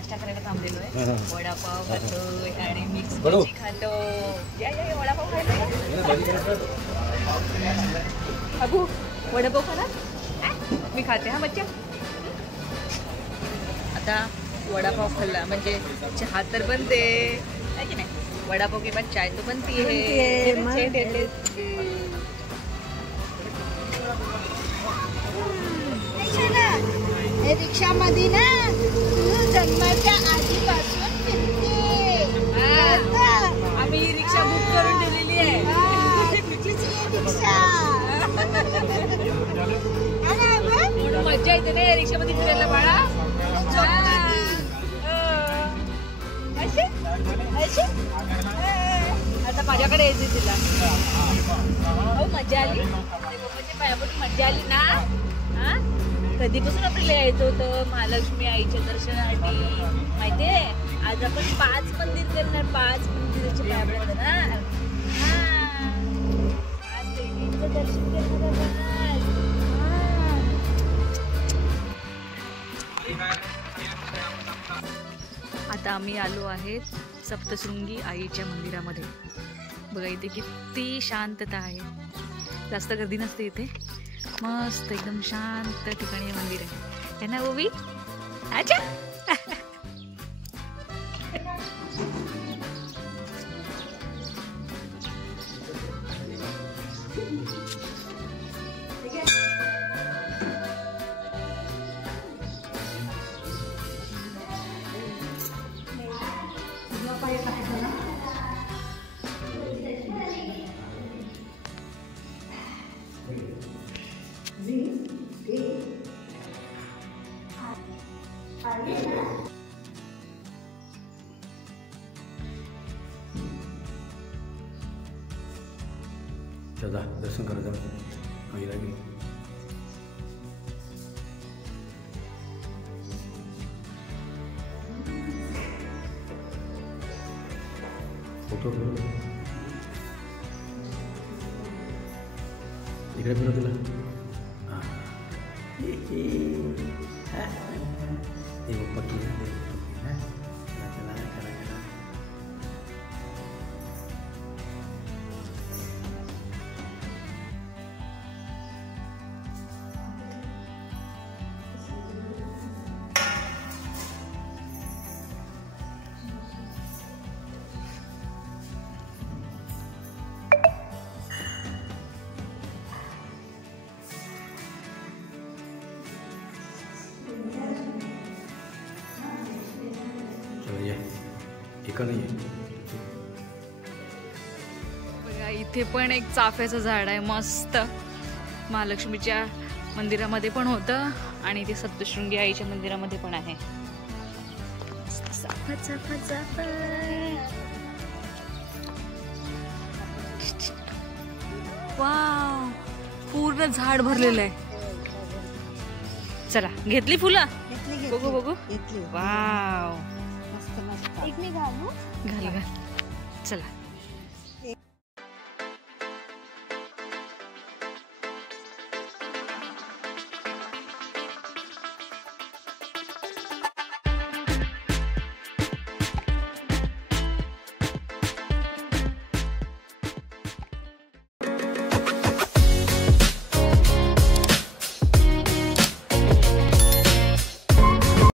नाश्ता करायला थांबलेलो आहे. वडापाव खातोय आणि मिक्स भजी खातो. या वडापाव खायला अबू वडापाव खाणार मी खाते. हा बच्चा आता वडापाव खाल्ला म्हणजे चहा तर बनते है की नाही. वडापाव के बाद चाय तो बनती है. रिक्षा मध्ये ना जन्माच्या आधीपासून फिरते. आम्ही रिक्षा बुक करून ठेवलेली आहे. रिक्षा मजा येते ना रिक्षामध्ये फिरायला बाळा. आता माझ्याकडे यायची तिला. हो मजा आली. पप्पाच्या पायापटून मजा आली ना. हा कधीपासून आपल्याला यायचं होतं महालक्ष्मी आईच्या दर्शनासाठी माहितीये. आज आपण 5 मंदिर करणार. 5 मंदिराचे पाया पडणार. आज देवीचं दर्शन करणार. आता आम्ही आलो आहेत सप्तशृंगी आईच्या मंदिरामध्ये. बघा इथे किती शांतता आहे. जास्त गर्दी नसते इथे. मस्त एकदम शांत ठिकाणी मंदिर आहे ना ओवी. अच्छा चला दर्शन करा जाऊ. आईला गेली फोटो इकडे फिरव तिला. बघा इथे पण एक चाफ्याचं झाड आहे मस्त. महालक्ष्मीच्या मंदिरामध्ये पण होतं आणि ते सप्तशृंगी आईच्या मंदिरामध्ये पण आहे. चाफा चाफा चाफा. वाव पूर्ण झाड भरलेलं आहे. चला घेतली फुलं बघू बघू. वाव एक मी घालू. घाल घाल. चला